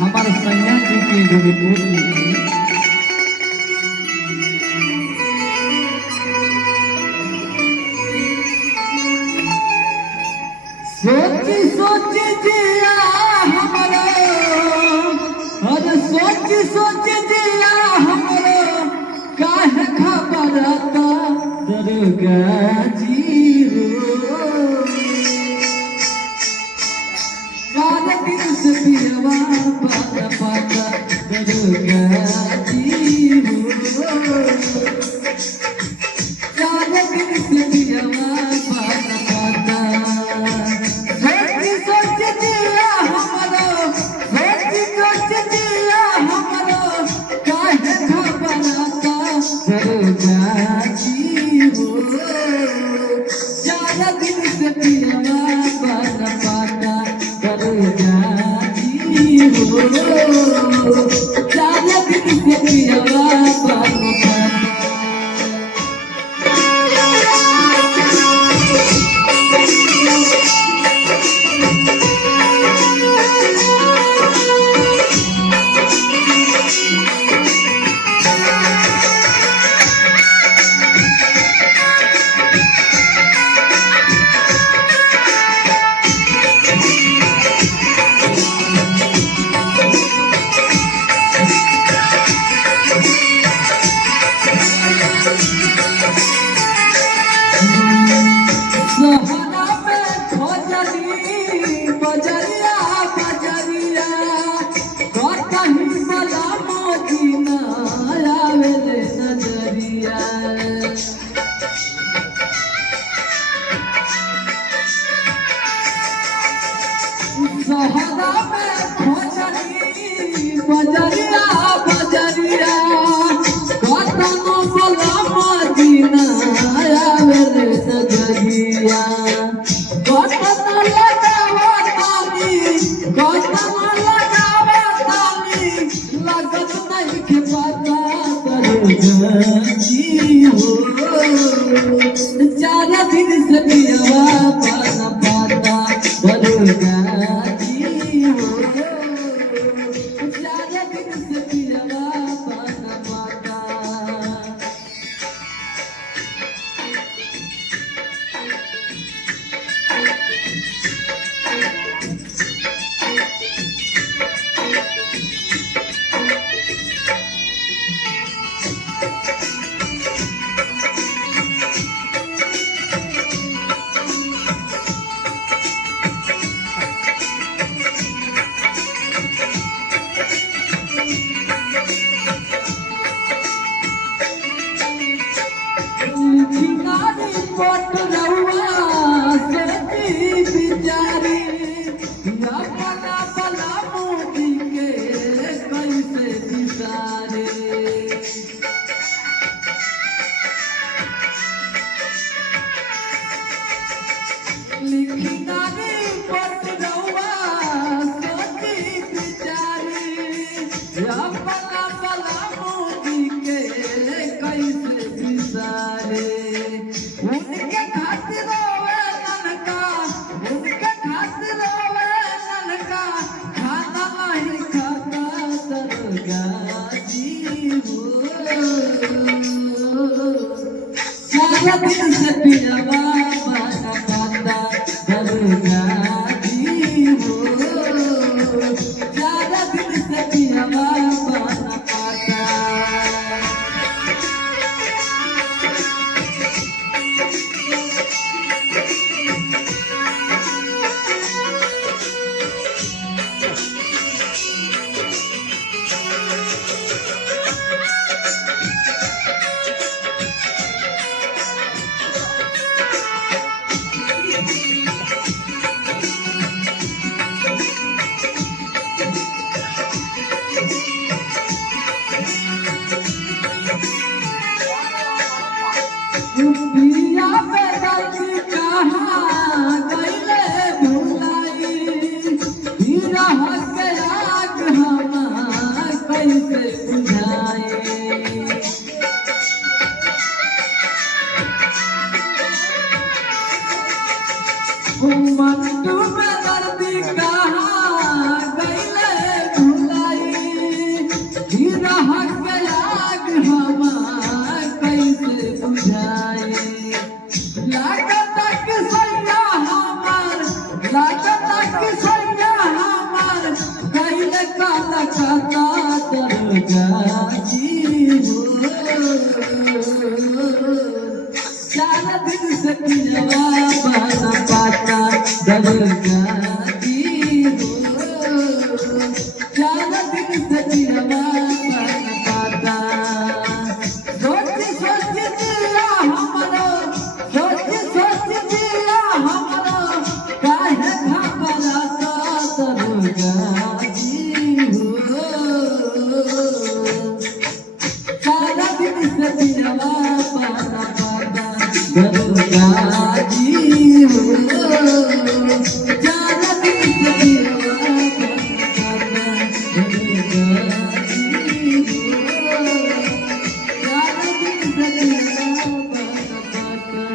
हमारे सैया जी की जो रिपोर्ट लिखी सोची सोची जिया हमारा अरे सोची सोची जिया हमारा काहे खबरता दरगा जी हो काले दिन से पियवा पाता पाता दरगा जी हो काले दिन से पियवा पाता पाता बजरिया बजरिया कतनो बोला मदीना आवे नजरिया कतनो लगावे ताली लगत नहीं के पता दरगा जी हो चार दिन से पियवा पाना पाता दरगा जी हो पट रहुआ सती बिचारी अपना भला मोदी के कैसे बिसारे लिखना पट रहुआ सती बिचारी अपना भला मोदी के कैसे बिसारे उनके खातिर रोवे ननका खाना नहीं खाता दरगा जी हो सारा दिन से पियवा पाना पाता दरगा जी हो सारा दिन से पियवा पाना पाता दुर्गाजी हो सारा दिन सदिनवा पाता पाता दुर्गाजी हो सारा दिन सदिनवा पाता पाता दुर्गाजी हो सारा दिन सदिनवा पाता पाता